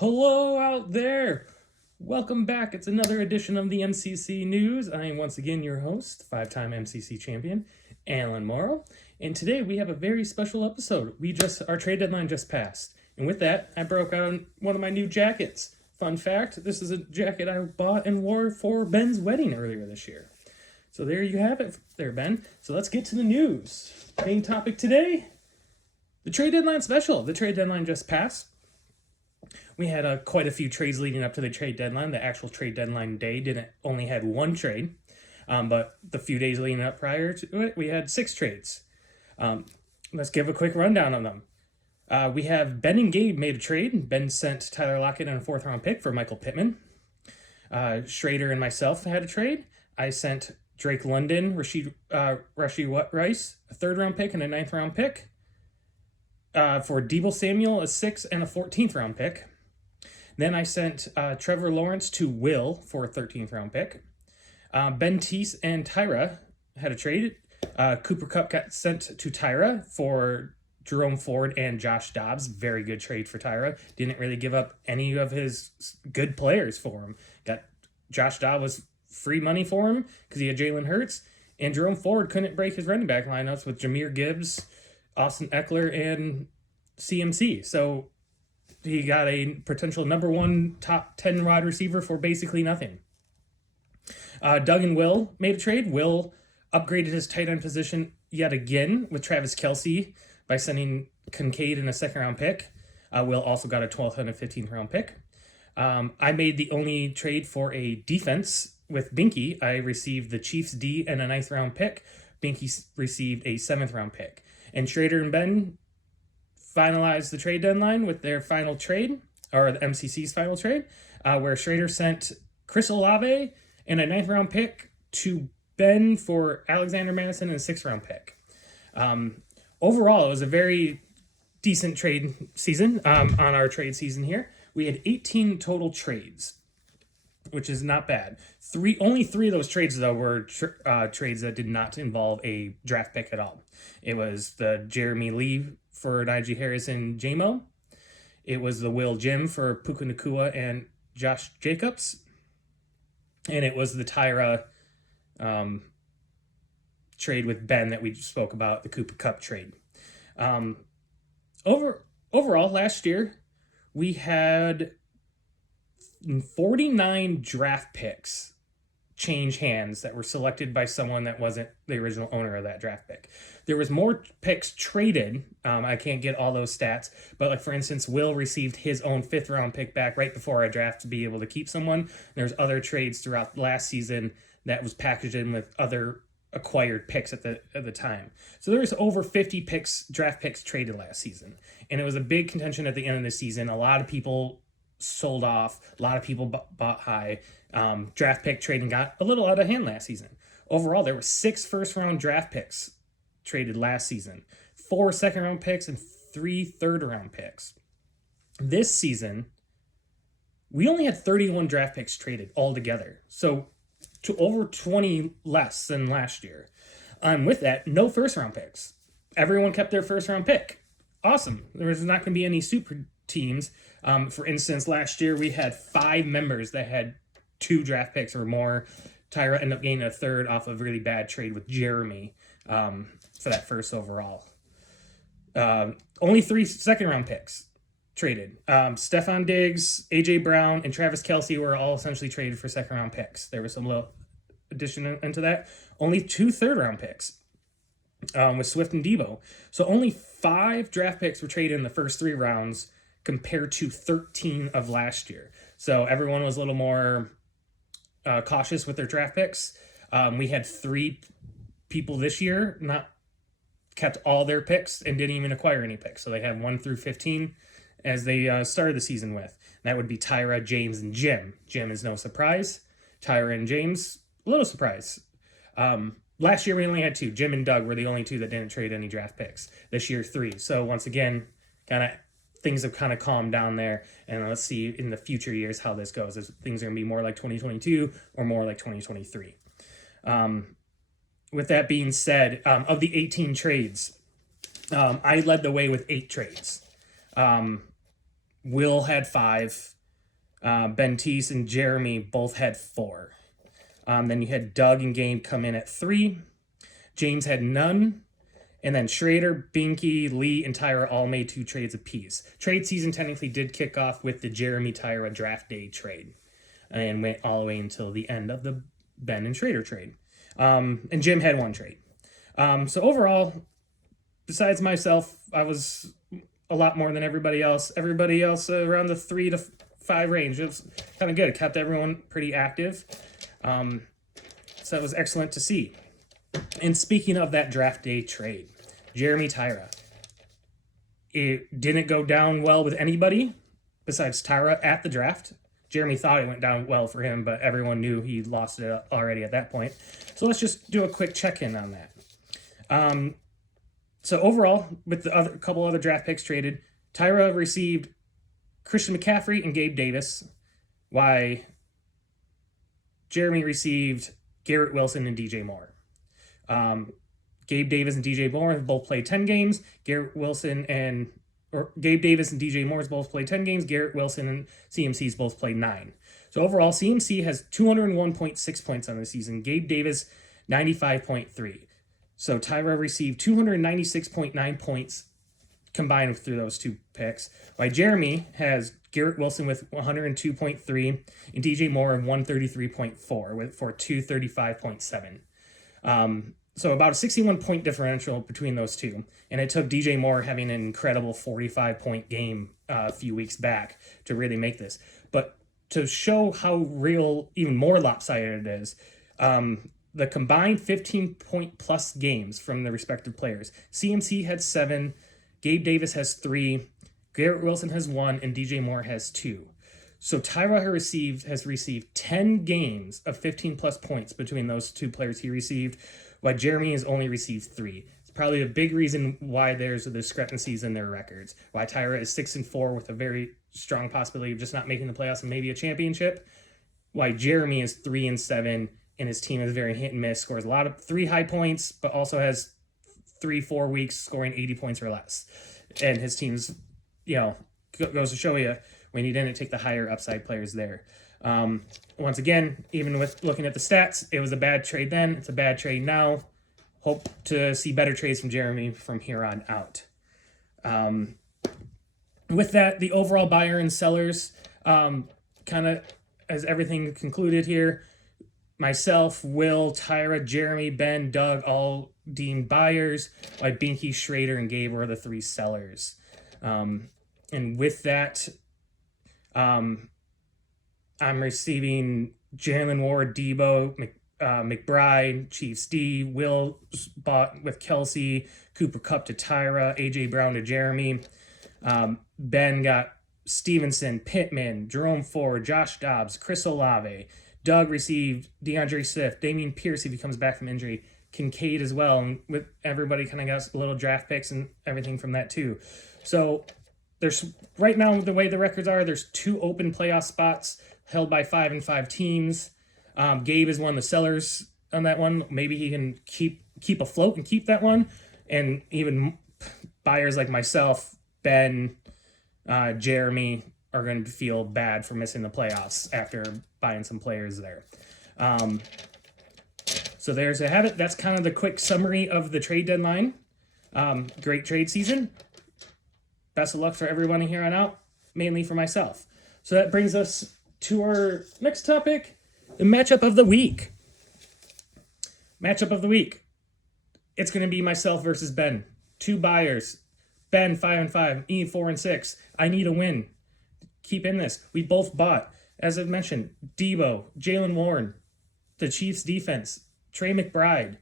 Hello out there. Welcome back. It's another edition of the MCC News. I am once again your host, five-time MCC champion, Alan Morrow. And today we have a very special episode. Our trade deadline just passed. And with that, I broke out one of my new jackets. Fun fact, this is a jacket I bought and wore for Ben's wedding earlier this year. So there you have it there, Ben. So let's get to the news. Main topic today, the trade deadline special. The trade deadline just passed. We had quite a few trades leading up to the trade deadline. The actual trade deadline day only had one trade, but the few days leading up prior to it, we had 6 trades. Let's give a quick rundown on them. We have Ben and Gabe made a trade. Ben sent Tyler Lockett and a 4th-round pick for Michael Pittman. Schrader and myself had a trade. I sent Drake London, Rashid Rice, a 3rd-round pick and a 9th-round pick. For Deebo Samuel, a 6th and a 14th-round pick. Then I sent Trevor Lawrence to Will for a 13th-round pick. Ben Teese and Tyra had a trade. Cooper Kupp got sent to Tyra for Jerome Ford and Josh Dobbs. Very good trade for Tyra. Didn't really give up any of his good players for him. Josh Dobbs was free money for him because he had Jalen Hurts. And Jerome Ford couldn't break his running back lineups with Jahmyr Gibbs, Austin Eckler, and CMC. So he got a potential number 1 top 10 wide receiver for basically nothing. Doug and Will made a trade. Will upgraded his tight end position yet again with Travis Kelce by sending Kincaid in a 2nd-round pick. Will also got a 12th and a 15th-round pick. I made the only trade for a defense with Binky. I received the Chiefs D and a 9th-round pick. Binky received a 7th-round pick. And Schrader and Ben finalized the trade deadline with their final trade, or the MCC's final trade, where Schrader sent Chris Olave and a 9th-round pick to Ben for Alexander Madison and a 6th-round pick. Overall, it was a very decent trade season on our trade season here. We had 18 total trades, which is not bad. Only 3 of those trades, though, were trades that did not involve a draft pick at all. It was the Jeremy Lee for Najee Harris and JMO. It was the Will Jim for Puka Nacua and Josh Jacobs. And it was the Tyra trade with Ben that we spoke about, the Cooper Kupp trade. Overall, last year, we had 49 draft picks change hands that were selected by someone that wasn't the original owner of that draft pick. There was more picks traded. I can't get all those stats, but like for instance, Will received his own 5th-round pick back right before our draft to be able to keep someone. There's other trades throughout last season that was packaged in with other acquired picks at the time. So there was over 50 draft picks traded last season, and it was a big contention at the end of the season. A lot of people sold off. A lot of people bought high. Draft pick trading got a little out of hand last season. Overall, there were 6 first-round draft picks traded last season, 4 second-round picks, and 3 third-round picks. This season, we only had 31 draft picks traded altogether, so to over 20 less than last year. With that, no first-round picks. Everyone kept their first-round pick. Awesome. There was not going to be any super teams. For instance, last year we had 5 members that had 2 draft picks or more. Tyra ended up getting a 3rd off of a really bad trade with Jeremy for that 1st overall. Only 3 second-round picks traded. Stephon Diggs, A.J. Brown, and Travis Kelce were all essentially traded for second-round picks. There was some little addition into that. Only 2 third-round picks with Swift and Deebo. So only 5 draft picks were traded in the first 3 rounds compared to 13 of last year. So everyone was a little more cautious with their draft picks. We had 3 people this year not kept all their picks and didn't even acquire any picks. So they had 1 through 15 as they started the season with. That would be Tyra, James, and Jim. Jim is no surprise. Tyra and James, a little surprise. Last year we only had 2. Jim and Doug were the only 2 that didn't trade any draft picks. This year, 3. So once again, things have kind of calmed down there, and let's see in the future years how this goes. If things are going to be more like 2022 or more like 2023. With that being said, of the 18 trades, I led the way with 8 trades. Will had 5. Ben Teese and Jeremy both had 4. Then you had Doug and Gabe come in at 3. James had none. And then Schrader, Binky, Lee, and Tyra all made 2 trades apiece. Trade season technically did kick off with the Jeremy Tyra draft day trade and went all the way until the end of the Ben and Schrader trade. And Jim had 1 trade. So overall, besides myself, I was a lot more than everybody else. Everybody else around the 3 to 5 range. It was kind of good. It kept everyone pretty active. So it was excellent to see. And speaking of that draft day trade, Jeremy Tyra, it didn't go down well with anybody besides Tyra at the draft. Jeremy thought it went down well for him, but everyone knew he lost it already at that point. So let's just do a quick check-in on that. So overall, with the couple other draft picks traded, Tyra received Christian McCaffrey and Gabe Davis, while Jeremy received Garrett Wilson and DJ Moore. Gabe Davis and DJ Moore have both played 10 games. Gabe Davis and DJ Moore have both played 10 games. Garrett Wilson and CMC's both played 9. So overall, CMC has 201.6 points on the season. Gabe Davis, 95.3. So Tyra received 296.9 points combined through those 2 picks. While Jeremy has Garrett Wilson with 102.3 and DJ Moore 133.4 for 235.7. So about a 61-point differential between those two. And it took DJ Moore having an incredible 45-point game a few weeks back to really make this. But to show how real, even more lopsided it is, the combined 15-point plus games from the respective players. CMC had 7, Gabe Davis has 3, Garrett Wilson has 1, and DJ Moore has 2. So Tyra has received 10 games of 15-plus points between those 2 players he received, while Jeremy has only received 3. It's probably a big reason why there's discrepancies in their records, why Tyra is 6-4 with a very strong possibility of just not making the playoffs and maybe a championship, why Jeremy is 3-7, and his team is very hit and miss, scores a lot of 3 high points, but also has 3-4 weeks scoring 80 points or less. And his team's, goes to show you when you didn't take the higher upside players there. Once again, even with looking at the stats, it was a bad trade then. It's a bad trade now. Hope to see better trades from Jeremy from here on out. With that, the overall buyer and sellers, kind of as everything concluded here, myself, Will, Tyra, Jeremy, Ben, Doug, all deemed buyers, while Binky, Schrader, and Gabe were the 3 sellers. And with that, I'm receiving Jalen Ward, Debo, McBride, Chiefs D, Will bought with Kelsey, Cooper Kupp to Tyra, AJ Brown to Jeremy. Ben got Stevenson, Pittman, Jerome Ford, Josh Dobbs, Chris Olave. Doug received DeAndre Swift, Damian Pierce if he comes back from injury, Kincaid as well, and with everybody kind of got little draft picks and everything from that too. So there's right now, the way the records are, there's 2 open playoff spots held by 5-5 teams. Gabe is one of the sellers on that one. Maybe he can keep afloat and keep that one. And even buyers like myself, Ben, Jeremy, are going to feel bad for missing the playoffs after buying some players there. So there's to have it. That's kind of the quick summary of the trade deadline. Great trade season. Best of luck for everyone here on out, mainly for myself. So that brings us to our next topic, the matchup of the week. Matchup of the week. It's going to be myself versus Ben. 2 buyers. Ben 5-5, Ian 4-6. I need a win. Keep in this. We both bought, as I've mentioned, Debo, Jalen Warren, the Chiefs defense, Trey McBride,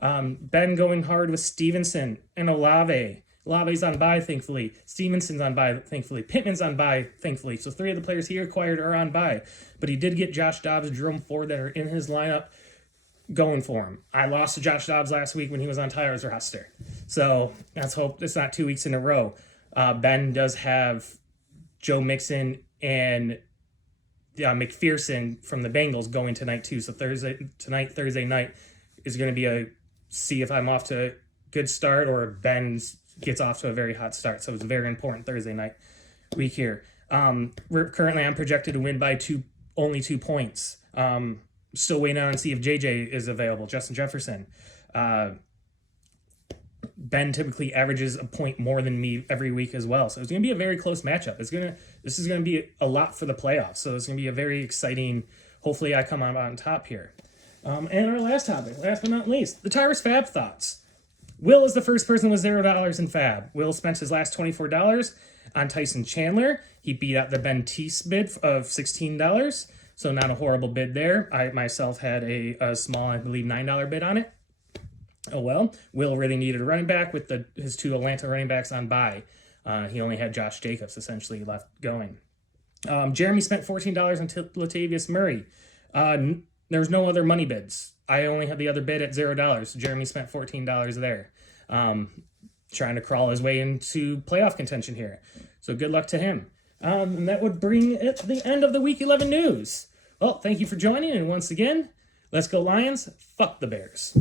Ben going hard with Stevenson and Olave. Olave's on bye, thankfully. Stevenson's on bye, thankfully. Pittman's on bye, thankfully. So 3 of the players he acquired are on bye. But he did get Josh Dobbs and Jerome Ford that are in his lineup going for him. I lost to Josh Dobbs last week when he was on Tyler's roster. So let's hope it's not 2 weeks in a row. Ben does have Joe Mixon and McPherson from the Bengals going tonight too. So Thursday night is going to be see if I'm off to a good start or Ben gets off to a very hot start. So it's a very important Thursday night week here. Currently, I'm projected to win by only 2 points. Still waiting on to see if JJ is available. Justin Jefferson. Ben typically averages a point more than me every week as well. So it's going to be a very close matchup. This is going to be a lot for the playoffs. So it's going to be a very exciting, hopefully I come out on top here. And our last topic, last but not least, the Tyrus Fab thoughts. Will is the first person with $0 in Fab. Will spent his last $24 on Tyson Chandler. He beat out the Ben Teese bid of $16. So not a horrible bid there. I myself had a small, I believe, $9 bid on it. Oh well, Will really needed a running back with his 2 Atlanta running backs on bye. He only had Josh Jacobs essentially left going. Jeremy spent $14 on Latavius Murray. There was no other money bids. I only had the other bid at $0. So Jeremy spent $14 there. Trying to crawl his way into playoff contention here. So good luck to him. And that would bring it to the end of the Week 11 news. Well, thank you for joining, and once again, let's go Lions, fuck the Bears.